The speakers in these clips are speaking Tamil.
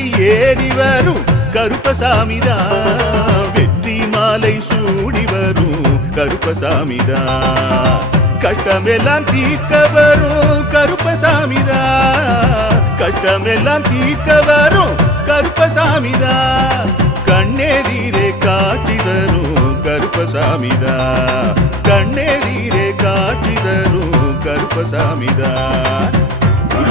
குதிரை ஏறி வரும். கருப்பசாமிதான். வெற்றி மாலை சூடி வரும். கருப்பசாமிதான். கஷ்டமெல்லாம் தீர்க்க வரும். கருப்பசாமிதான். கஷ்டமெல்லாம் தீர்க்க வரும். கருப்பசாமிதான். கண்ணெதிரே காட்சி தரும். கருப்பசாமிதான். கண்ணெதிரே காட்சி தரும். கருப்பசாமிதான்.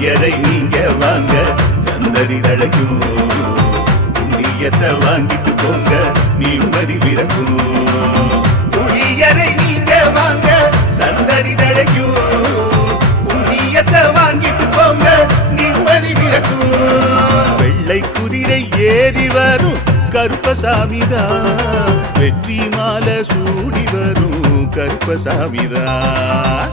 புளியரை நீங்க வாங்க? சந்ததி நடக்கும் புண்ணியத்தை வாங்கிட்டு போங்க. நிம்மதி பிறக்கும் புளியரை நீங்க வாங்க. சந்ததி தழைக்கும் புண்ணியத்தை வாங்கிட்டு போங்க. நிம்மதி பிறக்கும் வெள்ளை குதிரை ஏறி வரும். கருப்பசாமிதான் வெற்றி மாலை சூடி வரும். கருப்பசாமிதான்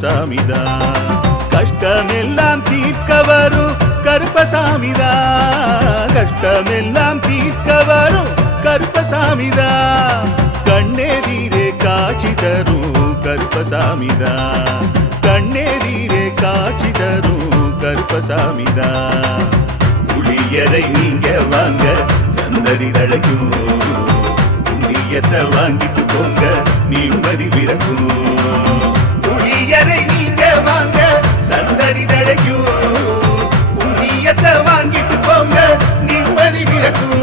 கருப்பசாமிதா. கஷ்டமெல்லாம் தீர்க்க வரும் கருப்பசாமிதா. கஷ்டமெல்லாம் தீர்க்க வரும் கருப்பசாமிதா கண்ணெதிரே காட்சி தரும் கருப்பசாமிதான் கண்ணெதிரே காட்சி தரும் கருப்பசாமிதா. புளியரை நீங்க வாங்க சந்தடி தழைக்கும். புண்ணியத்தை வாங்கிட்டு போங்க நிம்மதி பிறக்கும். சந்தடி புண்ணியத்தை வாங்கிட்டு போங்க நிம்மதி பிறக்கும்.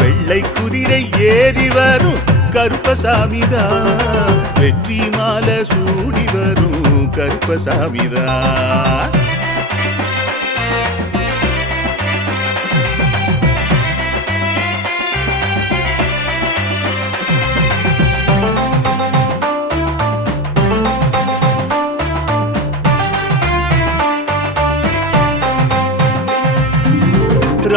வெள்ளை குதிரை ஏறி வரும் கருப்பசாமிதான் வெற்றி மாலை சூடி வரும் கருப்பசாமிதான்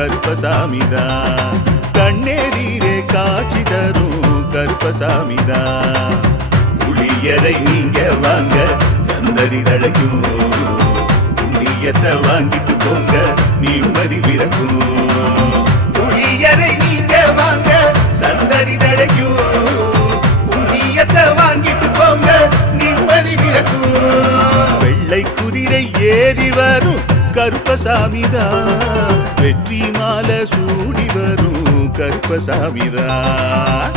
கருப்பசாமிதா. கண்ணேரீரே காட்சி தரும் கருப்பசாமிதா. புளியரை நீங்க வாங்க சந்ததி தழைக்கும். புளியத்தை வாங்கிட்டு போங்க நிம்மதி பிறக்கும். புளியரை வரும் வெற்றி மாலை சூடி வரும் கருப்பசாமிதான்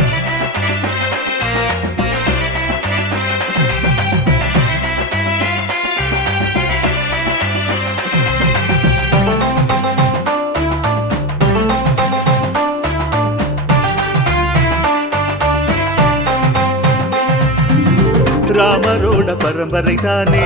ராமரோட பரம்பரை தானே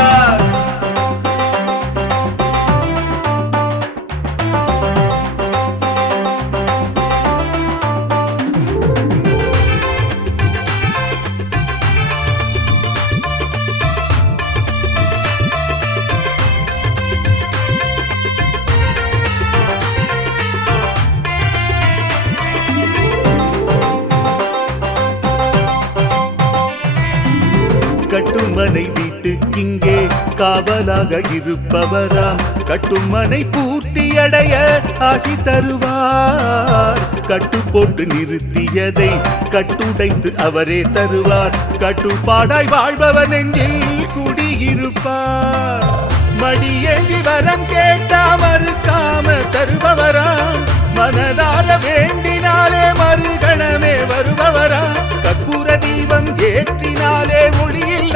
காவலாக இருப்பவராம். கட்டுமனை பூர்த்தியடைய ஆசி தருவார். கட்டு போட்டு நிறுத்தியதை கட்டுடைத்து அவரே தருவார். கட்டுப்பாடாய் வாழ்பவன் எங்கில் குடியிருப்பார். மடியேந்தி வரம் கேட்டா மறுக்காம தருபவராம். மனதார வேண்டினாலே மறுகணமே வருபவரா கற்பூர தீபம் ஏற்றினாலே ஒளி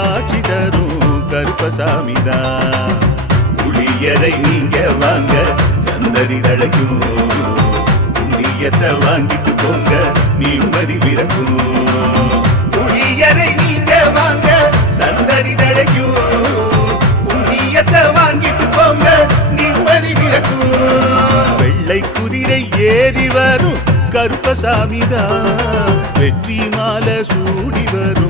காட்சி தரும் கருப்பசாமிதான் புளியரை நீங்க வாங்க சந்ததி தழைக்கும் புளியத்தை வாங்கிட்டு போங்க நிம்மதி பிறக்கும். புளியரை நீங்க வாங்க சந்ததி தழைக்கும் புண்ணியத்தை வாங்கிட்டு போங்க நிம்மதி பிறக்கும். வெள்ளை குதிரை ஏறி வரும் கருப்பசாமிதா. வெற்றி மாலை சூடி வரும்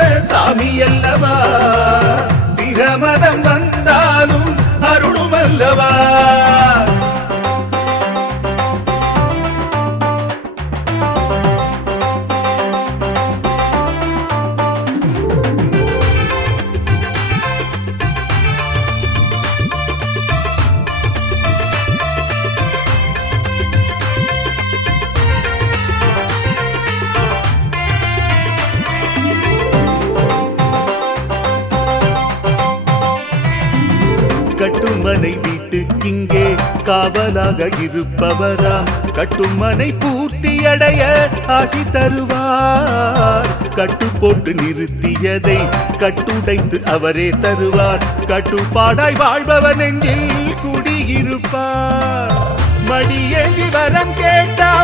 இருப்பவராம் கட்டுமனை பூர்த்தி அடைய ஆசி தருவார். கட்டு போட்டு நிறுத்தியதை கட்டுடைத்து அவரே தருவார். கட்டுப்பாடாய் வாழ்பவன் நெஞ்சில் குடியிருப்பார். மடியேந்தி வரம் கேட்டா